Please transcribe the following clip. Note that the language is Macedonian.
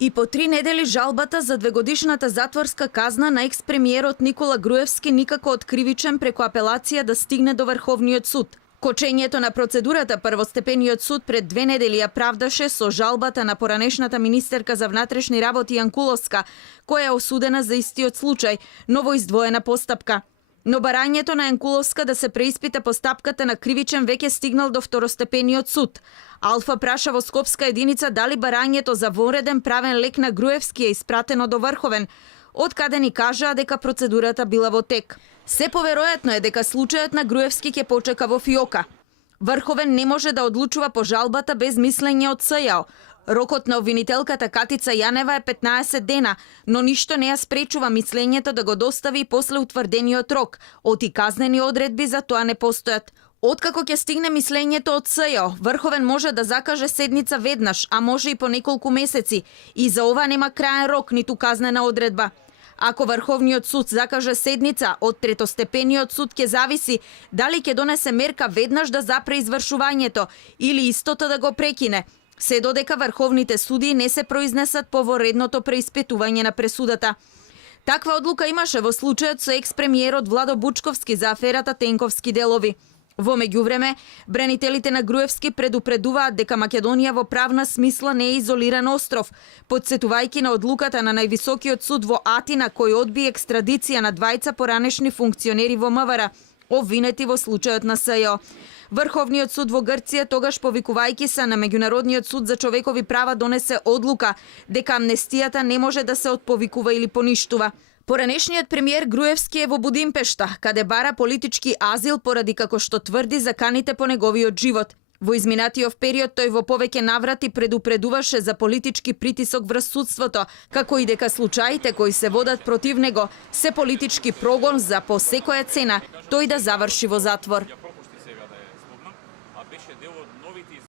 И по 3 недели жалбата за 2-годишната затворска казна на екс-премиерот Никола Груевски никако откривичен преку апелација да стигне до Врховниот суд. Кочењето на процедурата првостепениот суд пред 2 недели ја правдаше со жалбата на поранешната министерка за внатрешни работи Јанкуловска, која е осудена за истиот случај, но во издвоена постапка. Но барањето на Јанкуловска да се преиспита постапката на кривичен веќе стигнал до второстепениот суд. Алфа праша во Скопска единица дали барањето за вонреден правен лек на Груевски е испратено до Врховен, од каде ни кажаа дека процедурата била во тек. Се поверојатно е дека случајот на Груевски ќе почека во фиока. Врховен не може да одлучува по жалбата без мислење од СЈО. Рокот на обвинителката Катица Јанева е 15 дена, но ништо не ја спречува мислењето да го достави после утврдениот рок. Оти казнени одредби за тоа не постојат. Откако ќе стигне мислењето од СЈО, Врховен може да закаже седница веднаш, а може и по неколку месеци. И за ова нема краен рок, ниту казнена одредба. Ако Врховниот суд закаже седница, од третостепениот суд ќе зависи дали ќе донесе мерка веднаш да запре извршувањето или истото да го прекине, се додека врховните суди не се произнесат по воредното преиспитување на пресудата. Таква одлука имаше во случајот со екс-премиерот Владо Бучковски за аферата Тенковски делови. Во меѓувреме, бранителите на Груевски предупредуваат дека Македонија во правна смисла не е изолиран остров, подсетувајќи на одлуката на највисокиот суд во Атина кој одби екстрадиција на двајца поранешни функционери во МВР, обвинети во случајот на СЈО. Врховниот суд во Грција тогаш повикувајќи се на Меѓународниот суд за човекови права донесе одлука дека амнестијата не може да се отповикува или поништува. Поранешниот премиер Груевски е во Будимпешта, каде бара политички азил поради како што тврди заканите по неговиот живот. Во изминатиот период тој во повеќе наврати предупредуваше за политички притисок врз судството, како и дека случаите кои се водат против него се политички прогон за по секоја цена тој да заврши во затвор.